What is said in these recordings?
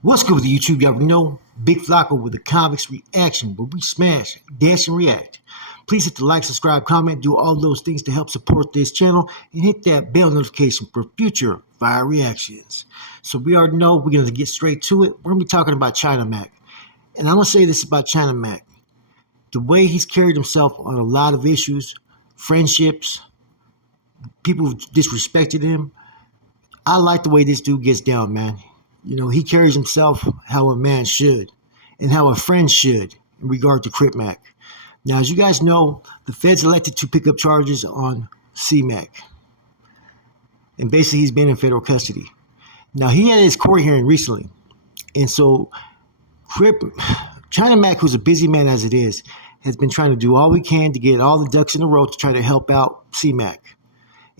What's good with the YouTube? Y'all know Big Flocko with the comics reaction, where we smash, dash, and react. Please hit the like, subscribe, comment, do all those things to help support this channel, and hit that bell notification for future fire reactions. So we already know we're gonna get straight to it. We're gonna be talking about China Mac, and I'm gonna say this about China Mac: the way he's carried himself on a lot of issues, friendships, people who disrespected him. I like the way this dude gets down, man. You know, he carries himself how a man should and how a friend should in regard to Crip Mac. Now, as you guys know, the feds elected to pick up charges on C-Mac. And basically, he's been in federal custody. Now, he had his court hearing recently. And so, China Mac, who's a busy man as it is, has been trying to do all we can to get all the ducks in a row to try to help out C-Mac.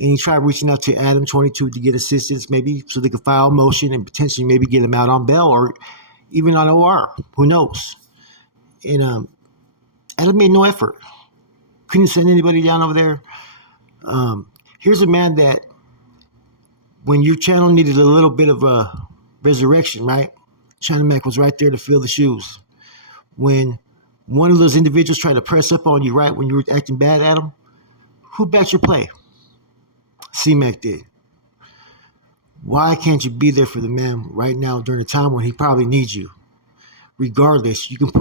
And he tried reaching out to Adam 22 to get assistance, maybe so they could file a motion and potentially maybe get him out on bail or even on OR. Who knows? And Adam made no effort. Couldn't send anybody down over there. Here's a man that when your channel needed a little bit of a resurrection, right? China Mac was right there to fill the shoes. When one of those individuals tried to press up on you, right, when you were acting bad at him, who backed your play? C-Mac did. Why can't you be there for the man right now during a time when he probably needs you? Regardless, you could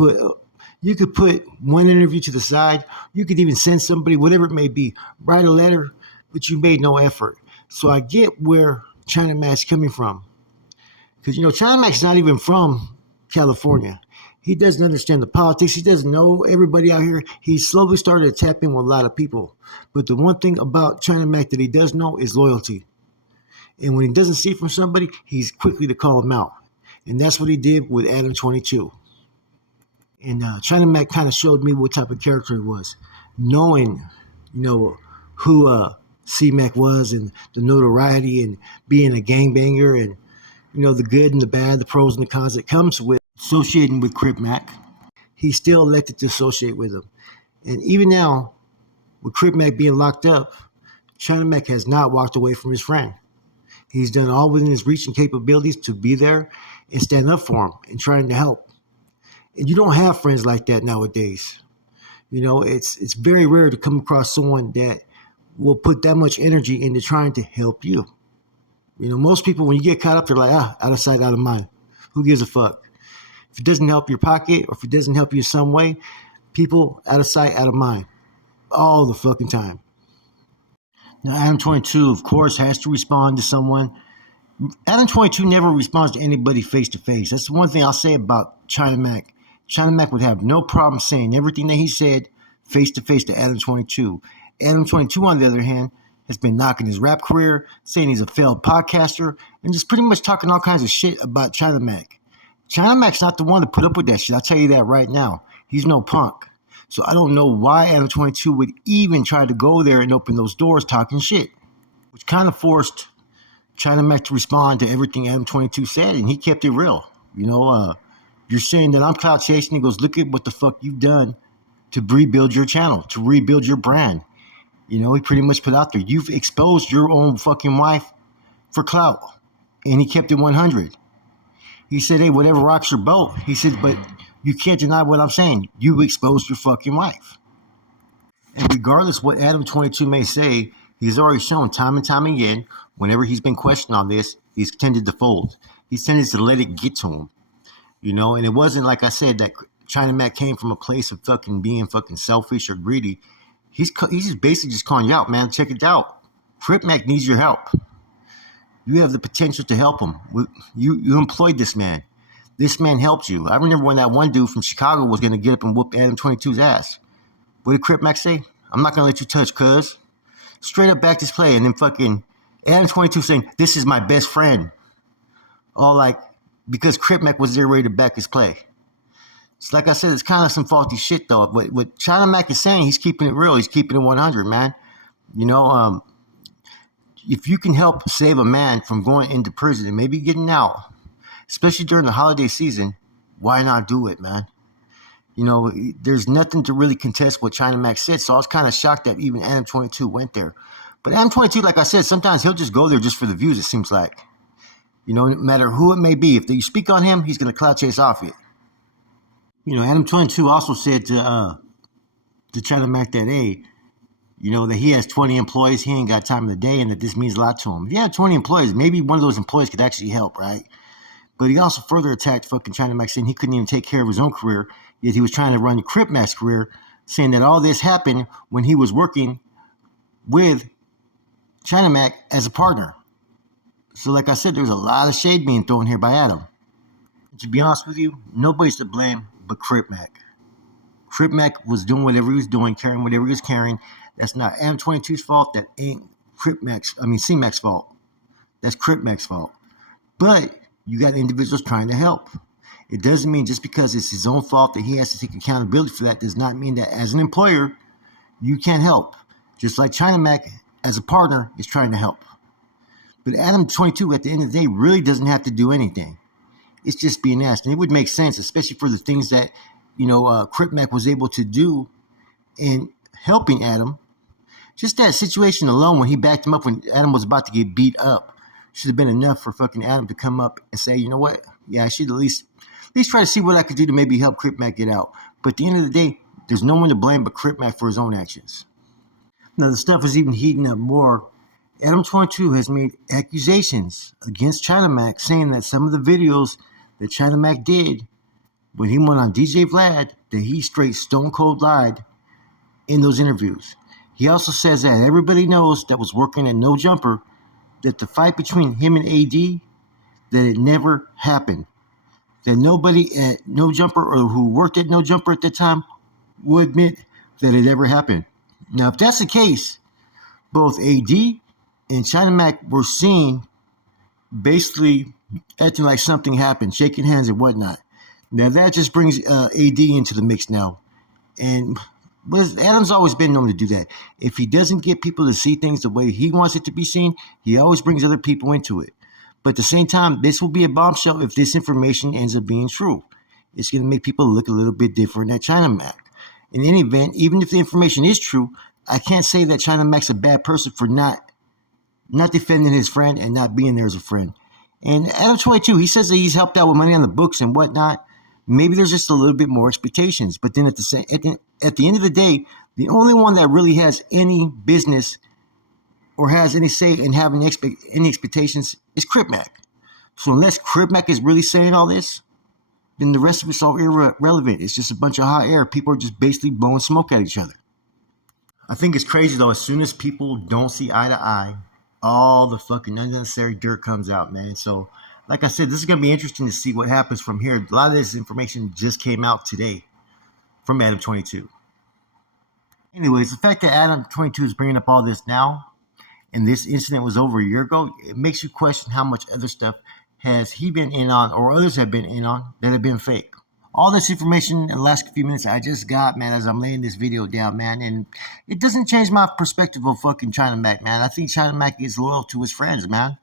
put one interview to the side. You could even send somebody, whatever it may be, write a letter, but you made no effort. So I get where China Mac's coming from. Because, China Mac's not even from California. He doesn't understand the politics. He doesn't know everybody out here. He slowly started to tap in with a lot of people. But the one thing about China Mac that he does know is loyalty. And when he doesn't see it from somebody, he's quickly to call him out. And that's what he did with Adam 22. And China Mac kind of showed me what type of character he was. Knowing, who C-Mac was and the notoriety and being a gangbanger and, the good and the bad, the pros and the cons that comes with associating with Crip Mac, he still elected to associate with him. And even now, with Crip Mac being locked up, China Mac has not walked away from his friend. He's done all within his reach and capabilities to be there and stand up for him and trying to help. And you don't have friends like that nowadays. It's very rare to come across someone that will put that much energy into trying to help you. Most people, when you get caught up, they're like, out of sight, out of mind. Who gives a fuck? If it doesn't help your pocket or if it doesn't help you in some way, people out of sight, out of mind. All the fucking time. Now, Adam 22, of course, has to respond to someone. Adam 22 never responds to anybody face to face. That's the one thing I'll say about China Mac. China Mac would have no problem saying everything that he said face to face to Adam 22. Adam 22, on the other hand, has been knocking his rap career, saying he's a failed podcaster, and just pretty much talking all kinds of shit about China Mac. China Mac's not the one to put up with that shit. I'll tell you that right now. He's no punk. So I don't know why Adam 22 would even try to go there and open those doors talking shit, which kind of forced China Mac to respond to everything Adam 22 said, and he kept it real. You're saying that I'm clout chasing. He goes, look at what the fuck you've done to rebuild your channel, to rebuild your brand. He pretty much put out there, you've exposed your own fucking wife for clout. And he kept it 100. He said, hey, whatever rocks your boat. He said, but you can't deny what I'm saying. You exposed your fucking wife. And regardless what Adam 22 may say, he's already shown time and time again, whenever he's been questioned on this, he's tended to fold. He's tended to let it get to him. And it wasn't like I said that China Mac came from a place of fucking being fucking selfish or greedy. He's just basically just calling you out, man. Check it out. Crip Mac needs your help. You have the potential to help him. You employed this man. This man helped you. I remember when that one dude from Chicago was going to get up and whoop Adam 22's ass. What did Crip Mac say? I'm not going to let you touch, cuz. Straight up back this play. And then fucking Adam 22 saying, this is my best friend. All like, because Crip Mac was there ready to back his play. It's like I said, it's kind of some faulty shit, though. But what China Mac is saying, he's keeping it real. He's keeping it 100, man. If you can help save a man from going into prison and maybe getting out, especially during the holiday season, why not do it, man? There's nothing to really contest what China Mac said, so I was kind of shocked that even Adam 22 went there. But Adam 22, like I said, sometimes he'll just go there just for the views, it seems like. no matter who it may be. If you speak on him, he's going to clout chase off it. Adam 22 also said to China Mac that, hey, that he has 20 employees, he ain't got time in the day, and that this means a lot to him. If you have 20 employees, maybe one of those employees could actually help, right? But he also further attacked fucking China Mac, saying he couldn't even take care of his own career, yet he was trying to run Crip Mac's career, saying that all this happened when he was working with China Mac as a partner. So like I said, there's a lot of shade being thrown here by Adam. And to be honest with you, nobody's to blame but Crip Mac. Crip Mac was doing whatever he was doing, carrying whatever he was carrying. That's not Adam 22's fault. That ain't C-Mac's fault. That's Crip Mac's fault. But you got individuals trying to help. It doesn't mean just because it's his own fault that he has to take accountability for that. Does not mean that as an employer, you can't help. Just like China Mac, as a partner, is trying to help. But Adam 22, at the end of the day, really doesn't have to do anything. It's just being asked. And it would make sense, especially for the things that, Crip Mac was able to do in helping Adam. Just that situation alone, when he backed him up when Adam was about to get beat up, should have been enough for fucking Adam to come up and say, you know what? Yeah, I should at least try to see what I could do to maybe help Crip Mac get out. But at the end of the day, there's no one to blame but Crip Mac for his own actions. Now, the stuff is even heating up more. Adam 22 has made accusations against China Mac, saying that some of the videos that China Mac did when he went on DJ Vlad, that he straight stone cold lied in those interviews. He also says that everybody knows that was working at No Jumper that the fight between him and AD, that it never happened. That nobody at No Jumper or who worked at No Jumper at the time would admit that it ever happened. Now, if that's the case, both AD and China Mac were seen basically acting like something happened, shaking hands and whatnot. Now, that just brings AD into the mix now. But Adam's always been known to do that. If he doesn't get people to see things the way he wants it to be seen, he always brings other people into it. But at the same time, this will be a bombshell if this information ends up being true. It's going to make people look a little bit different at China Mac. In any event, even if the information is true, I can't say that China Mac's a bad person for not defending his friend and not being there as a friend. And Adam 22, he says that he's helped out with money on the books and whatnot. Maybe there's just a little bit more expectations. But then at the end of the day, the only one that really has any business or has any say in having any expectations is Crip Mac. So unless Crip Mac is really saying all this, then the rest of it's all irrelevant. It's just a bunch of hot air. People are just basically blowing smoke at each other. I think it's crazy, though. As soon as people don't see eye to eye, all the fucking unnecessary dirt comes out, man. So, like I said, this is going to be interesting to see what happens from here. A lot of this information just came out today from Adam 22. Anyways, the fact that Adam 22 is bringing up all this now, and this incident was over a year ago, it makes you question how much other stuff has he been in on, or others have been in on, that have been fake. All this information in the last few minutes I just got, man, as I'm laying this video down, man, and it doesn't change my perspective of fucking China Mac, man. I think China Mac is loyal to his friends, man.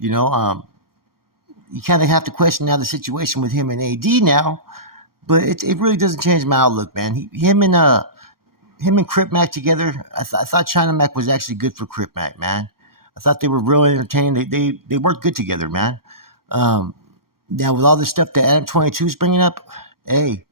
You kind of have to question now the situation with him and AD now, but it really doesn't change my outlook, man. Him and Crip Mac together, I thought China Mac was actually good for Crip Mac, man. I thought they were real entertaining. They worked good together, man. Now, with all this stuff that Adam 22 is bringing up, hey,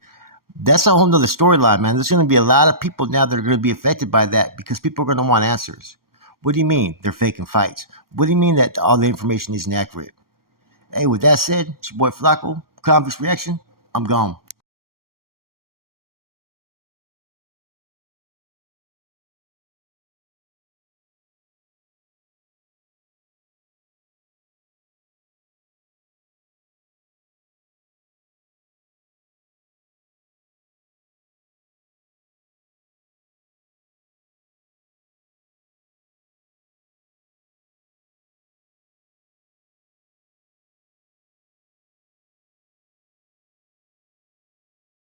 that's a whole nother storyline, man. There's going to be a lot of people now that are going to be affected by that because people are going to want answers. What do you mean they're faking fights? What do you mean that all the information isn't accurate? Hey, with that said, it's your boy Flacco, Convicts Reaction. I'm gone.